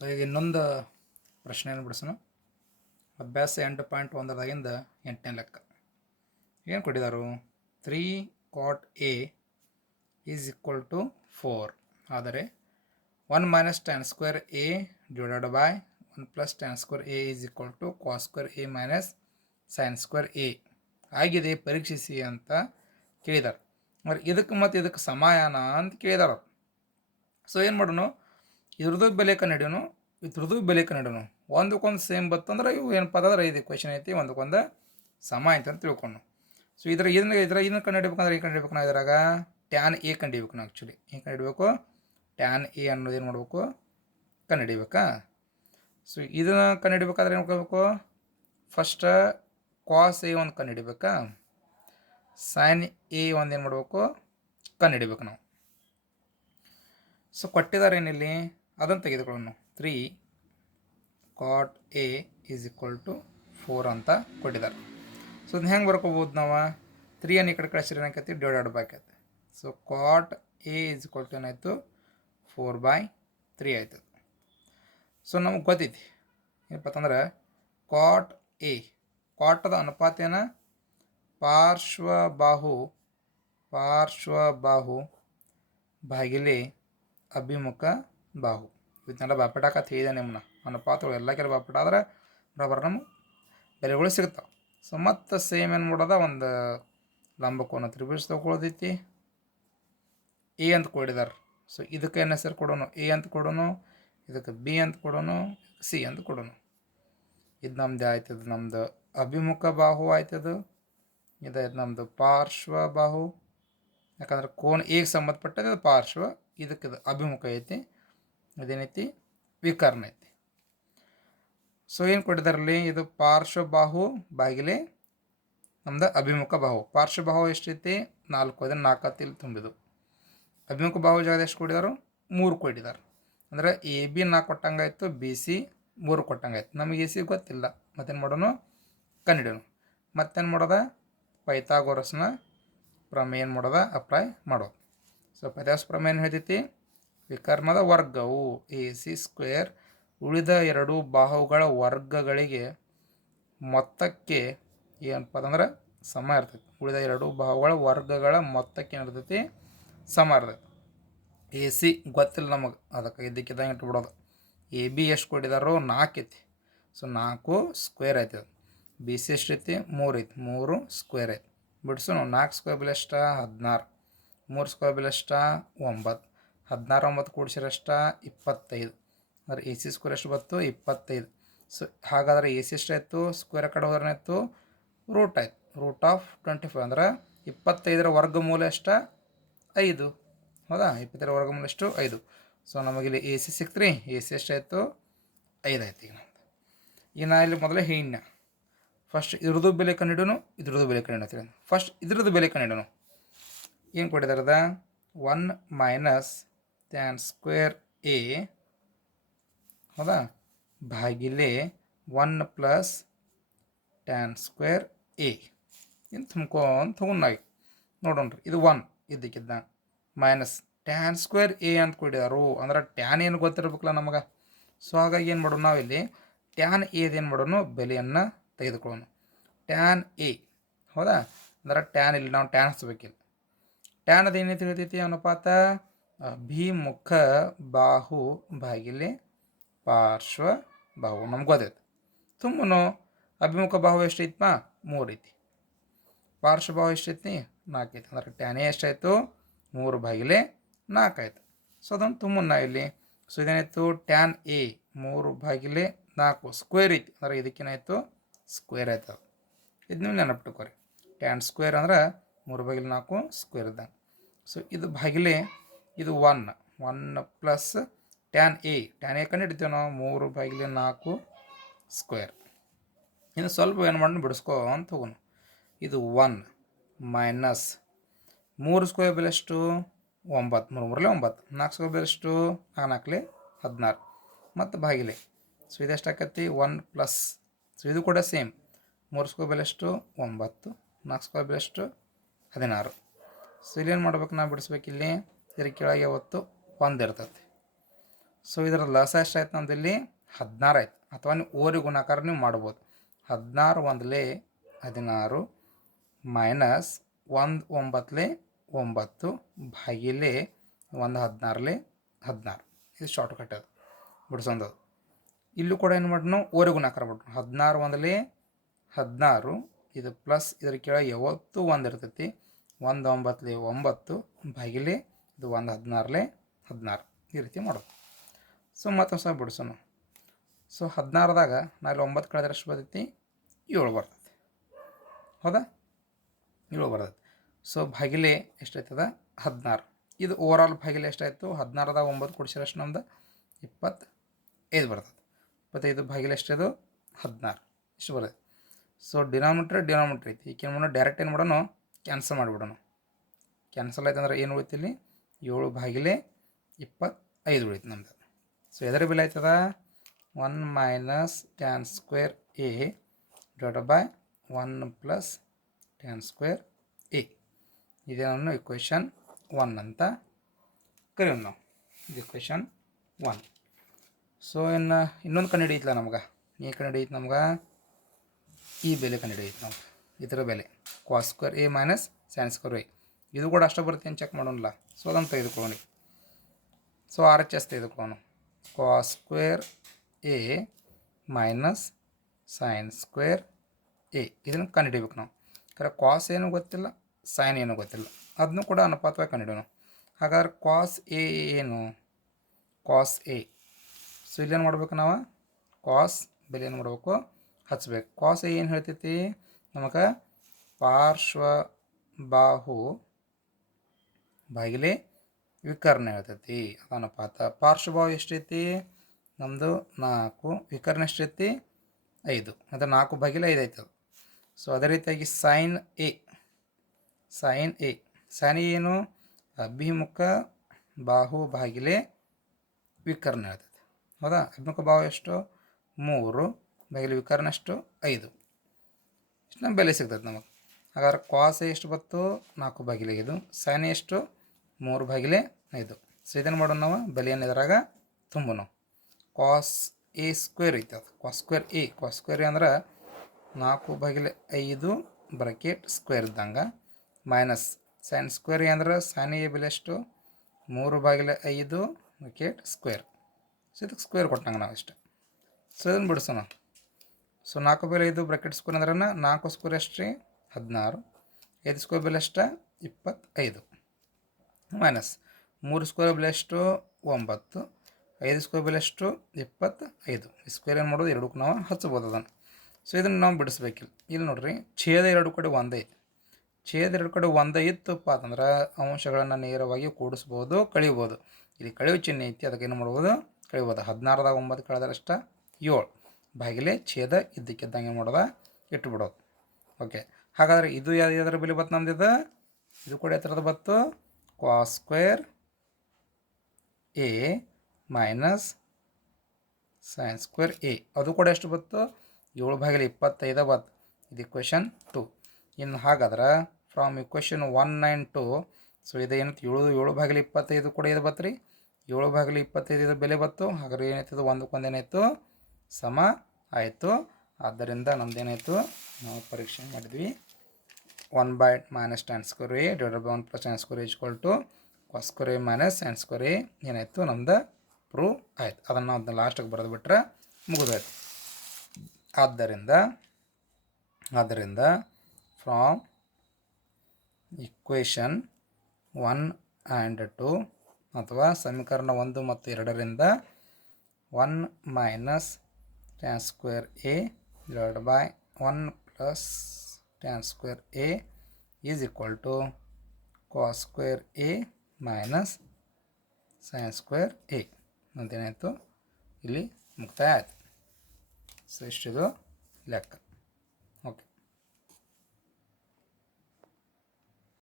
So ಈಗ ಇನ್ನೊಂದು ಪ್ರಶ್ನೆಯನ್ನು ಬಿಡಿಸೋಣ? ಅಭ್ಯಾಸ ಎಂಟು ಪಾಯಿಂಟ್ ಒಂದರದಾಗಿಂದ ಎಂಟನೇ ಲೆಕ್ಕ. ಏನು ಕೊಟ್ಟಿದ್ದಾರು three cot A is equal to four ಆದರೆ one minus tan square A divided by one plus tan square A is equal to cos square A minus sine square A ಆಗಿದೆ, ಪರೀಕ್ಷಿಸಿ ಅಂತ ಕೇಳಿದಾರೆ. ಮರಿ ಇದಕ್ಕೆ ಮತ್ತು ಇದಕ್ಕೆ ಸಮಾಯಾನ ಅಂತ ಕೇಳಿದಾರ ಸೊ ಏನು ಮಾಡೋಣ ಇದ್ರದ್ದು ಬೆಲೆ ಕಂಡಿಡಿಯೋನು ಇದ್ರದ್ದು ಬೆಲೆ ಕನ್ನಡನು. ಒಂದಕ್ಕೊಂದು ಸೇಮ್ ಬತ್ತಂದ್ರೆ ಇವು ಏನಪ್ಪ ಅಂದ್ರೆ ಇದು ಕ್ವೆಶನ್ ಐತಿ, ಒಂದಕ್ಕೊಂದು ಸಮ ಐತೆ ಅಂತ ತಿಳ್ಕೊಂಡು ಸೊ ಇದ್ರ ಇದನ್ನ ಇದ್ರ ಇದನ್ನ ಕಂಡುಹಿಡ್ಬೇಕಂದ್ರೆ ಏನು ಕಂಡುಹಿಡ್ಬೇಕು ನಾವು ಇದ್ರಾಗ ಟ್ಯಾನ್ ಎ ಕಂಡುಹಿಡ್ಬೇಕು ನಾವು ಆ್ಯಕ್ಚುಲಿ ಏನು ಕಂಡುಹಿಡ್ಬೇಕು ಟ್ಯಾನ್ ಎ ಅನ್ನೋದು ಏನು ಮಾಡಬೇಕು? ಕಂಡುಹಿಡಿಬೇಕಾ ಸೊ ಇದನ್ನ ಕಂಡುಹಿಡ್ಬೇಕಾದ್ರೆ ಏನು ಮಾಡ್ಕೋಬೇಕು? ಫಸ್ಟ್ ಕ್ವಾಸ್ ಎ ಒಂದು ಕಂಡುಹಿಡಿಬೇಕಾ ಸೈನ್ ಎ ಒಂದು ಏನು ಮಾಡಬೇಕು? ಕಂಡುಹಿಡಿಬೇಕು ನಾವು. ಸೊ ಕೊಟ್ಟಿದ್ದಾರೆ ಏನಿಲ್ಲಿ? ಅದನ್ನು ತೆಗೆದುಕೊಳ್ಳೋಣ. Three cot A is equal to four ಅಂತ ಕೊಟ್ಟಿದ್ದಾರೆ. ಸೊ ಅದನ್ನ ಹೆಂಗೆ ಬರ್ಕೋಬೋದು ನಾವು? ತ್ರೀಯನ್ನು ಈ ಕಡೆ ಕಳಿಸಿದ್ರೆ ಏನಾಕೈತಿ divide ಬಾಕೈತೆ so cot A is equal to ಏನಾಯಿತು? ಫೋರ್ ಬೈ ತ್ರೀ ಆಯ್ತು. ಸೊ ನಮಗೆ ಗೊತ್ತೈತಿ. ಏನಪ್ಪ ಅಂತಂದ್ರೆ ಕಾಟ್ ಎ ಕಾಟದ ಅನುಪಾತ ಏನ? ಪಾರ್ಶ್ವ ಬಾಹು ಬಾಗಿಲೆ ಅಭಿಮುಖ ಬಾಹು. ಇದನ್ನೆಲ್ಲ ಬಾಪಿಟಾಕತ್ ಹೇಳಿದೆ ನಿಮ್ಮನ್ನ ಅನುಪಾತಗಳು ಎಲ್ಲ ಕೆಲ ಬಾಪಿಟ ಆದ್ರೆ ಬರೋಬ್ಬರ ನಮ್ಮ ಬೆಲೆಗಳು ಸಿಗ್ತಾವೆ. ಸೊ ಮತ್ತು ಸೇಮ್ ಏನು ಮಾಡೋದ? ಒಂದು ಲಂಬಕೋನ ತ್ರಿಭುಜ ತೊಗೊಳೋದೈತಿ. ಎ ಅಂತ ಕೊಡಿದಾರೆ. ಸೊ ಇದಕ್ಕೆ ಏನು ಹೆಸರು ಕೊಡೋನು? ಎ ಅಂತ ಕೊಡೋನು? ಇದಕ್ಕೆ ಬಿ ಅಂತ ಕೊಡೋನು? ಸಿ ಅಂತ ಕೊಡೋನು? ಇದು ನಮ್ದು ಆಯ್ತದ ನಮ್ಮದು ಅಭಿಮುಖ ಬಾಹು ಆಯ್ತದು ಇದು. ಇದು ನಮ್ಮದು ಪಾರ್ಶ್ವ ಬಾಹು. ಯಾಕಂದ್ರೆ ಕೋನ್ ಈಗ ಸಂಬಂಧಪಟ್ಟದ್ದು ಪಾರ್ಶ್ವ, ಇದಕ್ಕೆ ಇದು ಅಭಿಮುಖ ಐತಿ. ಇದೇನೈತಿ ವಿಕರ್ಣ ಐತಿ. ಸೊ ಏನು ಕೊಟ್ಟಿದ್ದಾರಲ್ಲಿ ಇದು ಪಾರ್ಶ್ವಬಾಹು ಬಾಗಿಲೆ, ನಮ್ದು ಅಭಿಮುಖ ಬಾಹು. ಪಾರ್ಶ್ವಬಾಹು ಎಷ್ಟೈತಿ? ನಾಲ್ಕು. ಅದನ್ನು ನಾಲ್ಕು ಹತ್ತು ಇಲ್ಲಿ ತುಂಬಿದು ಅಭಿಮುಖ ಬಾಹು ಜಾಗ ಎಷ್ಟು ಕೊಟ್ಟಿದ್ದಾರೆ ಮೂರು ಕೊಟ್ಟಿದ್ದಾರೆ ಅಂದ್ರೆ ಎ, ಬಿ ನಾಲ್ಕು ಕೊಟ್ಟಂಗಾಯ್ತು ಬಿ, ಸಿ ಮೂರು ಕೊಟ್ಟಂಗಾಯ್ತು ನಮಗೆ ಎ, ಸಿ ಗೊತ್ತಿಲ್ಲ. ಮತ್ತೇನು ಮಾಡೋನು? ಕಂಡಿಡೋನು ಮತ್ತೇನು ಮಾಡೋದ? ಪೈಥಾಗೋರಸ್ನ ಪ್ರಮೇಯ ಏನು ಮಾಡೋದ? ಅಪ್ಲೈ ಮಾಡೋದು. ಸೊ ಪೈಥಾಗೋರಸ್ ಪ್ರಮೇಯ ಏನು ಹೇಳ್ತೈತಿ? ವಿಕರ್ಮದ ವರ್ಗವು ಎ ಸಿ ಸ್ಕ್ವೇರ್ ಉಳಿದ ಎರಡು ಬಾಹುಗಳ ವರ್ಗಗಳಿಗೆ ಮೊತ್ತಕ್ಕೆ ಏನಪ್ಪ ಅಂತಂದ್ರೆ ಸಮ ಇರ್ತೈತಿ. ಉಳಿದ ಎರಡು ಬಾಹುಗಳ ವರ್ಗಗಳ ಮೊತ್ತಕ್ಕೆ ಏನಿರ್ತೈತಿ ಸಮ ಇರ್ತೈತಿ. ಎ ಸಿ ಗೊತ್ತಿಲ್ಲ ನಮಗೆ. ಅದಕ್ಕೆ ಇದಕ್ಕಿದ್ದಂಗೆ ಇಟ್ಬಿಡೋದು. ಎ ಬಿ ಎಷ್ಟು ಕೊಟ್ಟಿದಾರೋ ನಾಲ್ಕು ಐತಿ. ಸೊ ನಾಲ್ಕು ಸ್ಕ್ವೇರ್ ಐತಿ. ಅದು ಬಿ ಸಿ ಎಷ್ಟು ಐತಿ? ಮೂರು ಐತಿ. ಮೂರು ಸ್ಕ್ವೇರ್ ಐತಿ. ಬಿಡಿಸು ನಾವು ನಾಲ್ಕು ಸ್ಕ್ವೇರ್ ಬಿಲ್ ಎಷ್ಟ ಹದಿನಾರು. ಮೂರು ಸ್ಕ್ವೇರ್ ಬಿಲ್ ಎಷ್ಟ ಒಂಬತ್ತು. ಹದಿನಾರು ಒಂಬತ್ತು ಕೂಡಿಸಿರಷ್ಟ ಇಪ್ಪತ್ತೈದು. ಅಂದರೆ ಎ ಸಿ ಸ್ಕ್ವೇರ್ ಎಷ್ಟು ಬತ್ತು ಇಪ್ಪತ್ತೈದು. ಸೊ ಹಾಗಾದ್ರೆ ಎ ಸಿ ಎಷ್ಟಾಯಿತು ಸ್ಕ್ವೇರ್ ಕಡೆ ಹೋದ್ರೆ ಇತ್ತು ರೂಟ್ ಆಯ್ತು. ರೂಟ್ ಆಫ್ ಟ್ವೆಂಟಿ ಫೈವ್ ಅಂದ್ರೆ ಇಪ್ಪತ್ತೈದರ ವರ್ಗಮೂಲ ಎಷ್ಟ? ಐದು. ಹೌದಾ? ಇಪ್ಪತ್ತರ ವರ್ಗಮೂಲ ಎಷ್ಟು? ಐದು. ಸೊ ನಮಗಿಲ್ಲಿ ಎ ಸಿ ಸಿಕ್ತ್ರಿ ಎ ಸಿ ಎಷ್ಟಾಯಿತು ಐದು ಆಯ್ತು ಈಗ ಇನ್ನು ಇಲ್ಲಿ ಮೊದಲೇ ಹೇಳಿನ. ಫಸ್ಟ್ ಇದ್ರದ್ದು ಬೆಲೆ ಕಂಡಿಡೋನು, ಇದ್ರದ್ದು ಬೆಲೆ ಕಂಡಿಡ್ತೀನಿ ಫಸ್ಟ್ ಇದ್ರದ್ದು ಬೆಲೆ ಕಂಡಿಡೋನು. ಏನು ಕೊಟ್ಟಿದಾರದ one minus tan square A ಹೌದಾ? ಭಾಗಿಲೆ one plus tan square A ಇನ್ನು ತುಂಬ್ಕೊಂತ ತಗೊಂಡಾಗಿ ನೋಡೋಣ್ರಿ, ಇದು ಒನ್ ಇದ್ದಕ್ಕಿದ್ದ. ಮೈನಸ್ ಟ್ಯಾನ್ ಸ್ಕ್ವೇರ್ ಎ ಅಂತ ಕೊಟ್ಟಿದಾರು. ಅಂದ್ರೆ ಟ್ಯಾನ್ ಏನು ಗೊತ್ತಿರ್ಬೇಕಲ್ಲ ನಮಗೆ? ಸೊ ಹಾಗಾಗಿ ಏನು ಮಾಡೋಣ ನಾವಿಲ್ಲಿ ಟ್ಯಾನ್ ಎದೇನು ಮಾಡೋಣ? ಬೆಲೆಯನ್ನು ತೆಗೆದುಕೊಳ್ಳೋಣ. ಟ್ಯಾನ್ ಎ ಹೌದಾ? ಅಂದ್ರೆ ಟ್ಯಾನ್ ಇಲ್ಲಿ ನಾವು ಟ್ಯಾನ್ ಹಚ್ಬೇಕಿಲ್ಲ. ಟ್ಯಾನ್ ಅದು ತಿಳಿತೈತಿ ಅನುಪಾತ? ಅಭಿಮುಖ ಬಾಹು ಬಾಗಿಲೆ ಪಾರ್ಶ್ವ ಬಾಹು. ನಮ್ಗೆ ಗೊತ್ತೈತೆ. ತುಂಬನು ಅಭಿಮುಖ ಬಾಹು ಎಷ್ಟೈತಪ್ಪ ಮೂರು ಐತಿ ಪಾರ್ಶ್ವ ಬಾಹು ಎಷ್ಟೈತಿ ನಾಲ್ಕು ಐತಿ ಅಂದ್ರೆ ಟ್ಯಾನ್ ಎಷ್ಟಾಯಿತು? ಮೂರು ಬಾಗಿಲೆ ನಾಲ್ಕು ಆಯ್ತು ಸೊ ಅದನ್ನು ತುಂಬನ ಇಲ್ಲಿ ಸೊ, ಇದೇನಾಯಿತು? ಟ್ಯಾನ್ ಎ, ಮೂರು ಬಾಗಿಲೆ ನಾಲ್ಕು ಸ್ಕ್ವೇರ್ ಐತಿ. ಅಂದ್ರೆ ಇದಕ್ಕೇನಾಯಿತು? ಸ್ಕ್ವೇರ್ ಆಯ್ತು. ಅದು ಇದು ನೀವು ನೆನಪಿಟ್ಕೋರಿ ಟ್ಯಾನ್ ಸ್ಕ್ವೇರ್ ಅಂದ್ರೆ ಮೂರು ಬಾಗಿಲು ನಾಲ್ಕು ಸ್ಕ್ವೇರ್ ಇದ್ದಂಗೆ. ಸೊ ಇದು ಬಾಗಿಲೆ ಇದು one one plus tan A tan A ಕಂಡು ಹಿಡ್ತೇವೆ ನಾವು. ಮೂರು ಬಾಗಿಲೆ ನಾಲ್ಕು ಸ್ಕ್ವೇರ್ ಇನ್ನು ಸ್ವಲ್ಪ ಏನು ಮಾಡಿ ಬಿಡಿಸ್ಕೋ ಅಂತ ಹೋಗೋಣ ಇದು ಒನ್ ಮೈನಸ್ ಮೂರು ಸ್ಕ್ವೇರ್ ಬೆಲೆ ಎಷ್ಟು? ಒಂಬತ್ತು. ಮೂರು ಮೂರಲೆ ಒಂಬತ್ತು. ನಾಲ್ಕು ಸ್ಕ್ವೇರ್ ಬೆಲೆ ಎಷ್ಟು? ನಾಲ್ಕು ನಾಲ್ಕಲೆ ಹದಿನಾರು. ಮತ್ತು ಬಾಗಿಲೆ. ಸೊ ಇದೆಷ್ಟು ಆಕೈತಿ ಒನ್ ಪ್ಲಸ್ ಸೊ ಇದು ಕೂಡ ಸೇಮ್ ಮೂರು ಸ್ಕ್ವೇರ್ ಬೆಲೆ ಎಷ್ಟು? ಒಂಬತ್ತು. ನಾಲ್ಕು ಸ್ಕ್ವೇರ್ ಬೆಲೆ ಎಷ್ಟು? ಹದಿನಾರು. ಸೊ ಇಲ್ಲೇನು ಮಾಡ್ಬೇಕು ನಾವು ಬಿಡಿಸ್ಬೇಕು ಇಲ್ಲಿ ಇದ್ರ ಕೆಳಗೆ ಯಾವತ್ತು ಒಂದು ಇರ್ತೈತಿ ಸೊ ಇದರ ಲಸ ಎಷ್ಟಾಯ್ತು ನಮ್ದು ಇಲ್ಲಿ? ಹದಿನಾರು ಆಯ್ತು. ಅಥವಾ ನೀವು ಓರಿ ಗುಣಾಕಾರ ನೀವು ಮಾಡ್ಬೋದು. ಹದಿನಾರು ಒಂದಲೇ ಹದಿನಾರು ಮೈನಸ್ ಒಂದು ಒಂಬತ್ತಲೇ ಒಂಬತ್ತು ಬಾಗಿಲೆ ಒಂದು ಹದಿನಾರಲೆ ಹದಿನಾರು. ಇದು ಶಾರ್ಟ್ ಕಟ್ ಅದು. ಬಿಡ್ಸೊಂದದು. ಇಲ್ಲೂ ಕೂಡ ಏನು ಮಾಡ್ನು ಓರಿ ಗುಣಾಕಾರ ಬಿಡ್ರು ಹದಿನಾರು ಒಂದಲೇ ಹದಿನಾರು ಇದು ಪ್ಲಸ್ ಇದ್ರ ಕೆಳಗೆ ಯಾವತ್ತೂ ಒಂದು ಇರ್ತೈತಿ. ಒಂದು ಒಂಬತ್ತಲೆ ಒಂಬತ್ತು ಭಾಗಿಲೆ ಇದು ಒಂದು ಹದಿನಾರಲೆ ಹದಿನಾರು ಈ ರೀತಿ ಮಾಡೋದು. ಸೊ, ಮತ್ತೊಂದು ಹೊಸ ಬಿಡಿಸೋಣ. ಸೊ ಹದಿನಾರದಾಗ ನಾಳೆ ಒಂಬತ್ತು ಕಳೆದ್ರೆ ಎಷ್ಟು ಬರ್ತೈತಿ? ಏಳು ಬರ್ತೈತಿ. ಹೌದಾ? ಏಳು ಬರ್ತೈತಿ. ಸೊ, ಬಾಗಿಲೆ ಎಷ್ಟಾಯ್ತದ? ಹದಿನಾರು. ಇದು ಓವರಾಲ್ ಭಾಗಿಲೆ ಎಷ್ಟಾಯಿತು? ಹದಿನಾರದಾಗ ಒಂಬತ್ತು ಕೊಡಿಸಿದ್ರೆ ಅಷ್ಟು ನಮ್ದು ಇಪ್ಪತ್ತೈದು ಬರ್ತದೆ ಇಪ್ಪತ್ತೈದು ಭಾಗಿಲೆ ಎಷ್ಟಿದು? ಹದಿನಾರು. ಇಷ್ಟು ಬರ್ತೈತಿ. ಸೊ ಡಿನಾಮಿನೇಟ್ರ್ ಡಿನಾಮಿನೇಟ್ರ್ ಐತಿ. ಈಗ ಏನು ಮಾಡೋಣ ಡೈರೆಕ್ಟ್ ಏನು ಮಾಡೋಣ ಕ್ಯಾನ್ಸಲ್ ಮಾಡಿಬಿಡೋಣ ಕ್ಯಾನ್ಸಲ್ ಆಯ್ತು ಅಂದ್ರೆ ಏನು ಉಳಿತು ಇಲ್ಲಿ? ಏಳು ಬಾಗಿಲೆ ಇಪ್ಪತ್ತೈದು ಉಳಿತು ನಮ್ದು. ಸೊ ಎದರ ಬೆಲೆ ಆಯ್ತದ? One minus tan square A divide by one plus tan square A ಇದೇನನ್ನು equation one ಅಂತ ಕರೆಯೋಣ ನಾವು. ಇದು ಇಕ್ವೇಷನ್ ಒನ್ ಸೊ ಇನ್ನು ಇನ್ನೊಂದು ಕಂಡು ಹಿಡಿಯಿತಲ್ಲ ನಮ್ಗೆ. ಏನು ಕಂಡು ಹಿಡಿಯಿತು ನಮ್ಗೆ. ಈ ಬೆಲೆ ಕಂಡು ಹಿಡಿಯಿತು ನಮ್ಗೆ. ಇದರ ಬೆಲೆ. Cos square A minus sine square A ಇದು ಕೂಡ ಅಷ್ಟು ಬರುತ್ತೆ ಏನು ಚೆಕ್ ಮಾಡೋಣ ಸೊ ಅದನ್ನು ತೆಗೆದುಕೊಳ್ಳೋಣ ಸೊ ಆರ್ ಎಚ್ ಎಸ್ ತೆಗೆದುಕೊಳ್ಳೋಣ cos square A minus sine square A ಇದನ್ನು ಕಂಡುಹಿಡಿಬೇಕು ನಾವು ಕರೆ ಕಾಸ್ ಏನು ಗೊತ್ತಿಲ್ಲ ಸೈನ್ ಏನು ಗೊತ್ತಿಲ್ಲ ಅದನ್ನು ಕೂಡ ಅನುಪಾತವಾಗಿ ಕಂಡುಹಿಡಿಯೋಣ ಹಾಗಾದ್ರೆ ಕಾಸ್ ಎ ಏನು ಕಾಸ್ ಎ ಸೊ ಇಲ್ಲೇನು ಮಾಡ್ಬೇಕು ನಾವು ಕಾಸ್ ಬೆಲೆ ಏನು ಮಾಡಬೇಕು ಹಚ್ಬೇಕು ಕಾಸ್ ಎ ಏನು ಹೇಳ್ತೈತಿ ನಮಗೆ ಪಾರ್ಶ್ವ ಬಾಹು ಬಾಗಿಲೆ ವಿಕರ್ಣ ಹೇಳ್ತೈತಿ ಅನುಪಾತ ಪಾರ್ಶ್ವಭಾವ ಎಷ್ಟೈತಿ? ನಮ್ಮದು ನಾಲ್ಕು. ವಿಕರ್ಣ ಎಷ್ಟೈತಿ? ಐದು. ಮತ್ತು ನಾಲ್ಕು ಬಾಗಿಲು ಐದು ಆಯ್ತದೆ ಸೊ ಅದೇ ರೀತಿಯಾಗಿ sine A sine A sine ಏನು? ಅಭಿಮುಖ ಬಾಹು ಬಾಗಿಲೆ ವಿಕರ್ಣ ಹೇಳ್ತೈತಿ ಹೌದಾ? ಅಭಿಮುಖ ಬಾಹು ಎಷ್ಟು? ಮೂರು. ಬಾಗಿಲು ವಿಕರ್ಣ ಎಷ್ಟು ಐದು. ಇಷ್ಟು ನಮ್ಮ ಬೆಲೆ ಸಿಗ್ತದೆ ನಮಗೆ. ಹಾಗಾದ್ರೆ ಕ್ವಾಸ್ ಎಷ್ಟು ಬತ್ತು? ನಾಲ್ಕು ಬಾಗಿಲೆ ಇದು. ಸೈನ್ ಎಷ್ಟು? ಮೂರು ಬಾಗಿಲೆ ಐದು. ಸೊ ಇದನ್ನು ಮಾಡೋಣ ನಾವು, ಬೆಲೆಯನ್ನು ಇದರಾಗ ತುಂಬೋಣ ಕಾಸ್ ಎ ಸ್ಕ್ವೇರ್ ಐತೆ ಅದು. Cos square A cos square ಅಂದ್ರೆ ನಾಲ್ಕು ಬಾಗಿಲೆ ಐದು ಬ್ರಕೆಟ್ ಸ್ಕ್ವೇರ್ ಇದ್ದಂಗೆ. ಮೈನಸ್ ಸೈನ್ ಸ್ಕ್ವೇರ್ ಅಂದ್ರೆ ಸೈನ್ ಎ ಬೆಲೆ ಎಷ್ಟು? ಮೂರು ಬಾಗಿಲೆ ಐದು ಬ್ರಕೆಟ್ ಸ್ಕ್ವೇರ್ ಸೊ ಇದಕ್ಕೆ ಸ್ಕ್ವೇರ್ ಕೊಟ್ಟಂಗೆ ನಾವು ಇಷ್ಟು. ಸೊ ಇದನ್ನು ಬಿಡಿಸೋಣ. ಸೊ, ನಾಲ್ಕು ಬೆಲೆ ಐದು ಬ್ರಕೆಟ್ ಸ್ಕ್ವೇರ್ ಅಂದ್ರೆ ನಾಲ್ಕು ಸ್ಕ್ವೇರ್ ಎಷ್ಟು ರೀ ಹದಿನಾರು. ಐದು ಸ್ಕ್ವೇರ್ ಬೆಲೆ ಎಷ್ಟು? ಇಪ್ಪತ್ತೈದು. ಮೈನಸ್ ಮೂರು ಸ್ಕ್ವೇರ್ ಬೆಲೆ ಎಷ್ಟು? ಒಂಬತ್ತು. ಐದು ಸ್ಕ್ವೇರ್ ಬೆಲೆ ಎಷ್ಟು? ಇಪ್ಪತ್ತೈದು. ಸ್ಕ್ವೇರ್ ಏನು ಮಾಡೋದು? ಎರಡಕ್ಕೂ ನಾವು ಹಚ್ಬೋದು ಅದನ್ನು. ಸೊ ಇದನ್ನು ನಾವು ಬಿಡಿಸ್ಬೇಕಿಲ್ಲ. ಇಲ್ಲಿ ನೋಡಿರಿ, ಛೇದ ಎರಡು ಕಡೆ ಒಂದೇ. ಛೇದ ಎರಡು ಕಡೆ ಒಂದೇ ಇತ್ತಪ್ಪ ಅಂತಂದ್ರೆ ಅಂಶಗಳನ್ನು ನೇರವಾಗಿ ಕೂಡಿಸ್ಬೋದು, ಕಳಿಬೋದು. ಇಲ್ಲಿ ಕಳಿವು ಚಿಹ್ನೆ ಐತಿ, ಅದಕ್ಕೆ ಏನು ಮಾಡ್ಬೋದು? ಕಳಿಬೋದು. ಹದಿನಾರದಾಗ ಒಂಬತ್ತು ಕಳೆದ್ರೆ ಅಷ್ಟ ಏಳು. ಬಾಗಿಲೆ ಛೇದ ಇದ್ದಕ್ಕಿದ್ದಂಗೆ ಏನು ಮಾಡೋದ ಇಟ್ಬಿಡೋದು. ಓಕೆ ಹಾಗಾದ್ರೆ ಇದು ಯಾವ ಯಾವ್ದ್ರ ಬೆಲೆ ಬತ್ತು ನಮ್ದು ಇದು ಕೂಡ ಎತ್ತರದ ಬತ್ತು. Cos square a minus sine square A ಅದು ಕೂಡ ಎಷ್ಟು ಬತ್ತು? ಏಳು ಭಾಗಿಲೆ ಇಪ್ಪತ್ತೈದು ಬತ್ತು. ಇದು ಇಕ್ವೇಷನ್ ಟು ಇನ್ನು ಹಾಗಾದ್ರೆ from equation one nine two so ಇದು ಏನೈತಿ ಏಳು ಏಳು ಭಾಗಿಲೆ ಇಪ್ಪತ್ತೈದು ಕೂಡ ಇದು ಬತ್ತು ರೀ ಏಳು ಭಾಗಿಲೆ ಇಪ್ಪತ್ತೈದು ಇದು ಬೆಲೆ ಬತ್ತು. ಹಾಗಾದ್ರೆ ಏನಾಯ್ತದ ಒಂದಕ್ಕೊಂದು ಏನಾಯಿತು? ಸಮ ಆಯಿತು. ಆದ್ದರಿಂದ ನಮ್ದು ಏನಾಯಿತು? ನಾವು ಪರೀಕ್ಷೆ ಮಾಡಿದ್ವಿ. One tan minus a square A divided by one plus a equal to cos square A minus sine square A ಏನಾಯಿತು? ನಮ್ದು ಪ್ರೂವ್ ಆಯ್ತು. ಅದನ್ನು ಅದನ್ನ ಲಾಸ್ಟಿಗೆ ಬರೆದು ಬಿಟ್ರೆ ಮುಗಿದೋಯ್ತು ಆದ್ದರಿಂದ ಆದ್ದರಿಂದ from equation one and two ಅಥವಾ ಸಮೀಕರಣ ಒಂದು ಮತ್ತು ಎರಡರಿಂದ one minus tan square A divide by one plus tan square A is equal to cos square A minus sine square A ಅಂತೇನಾಯಿತು ಇಲ್ಲಿ ಮುಕ್ತಾಯ ಆಯಿತು. ಸೊ ಇಷ್ಟಿದು ಲೆಕ್ಕ.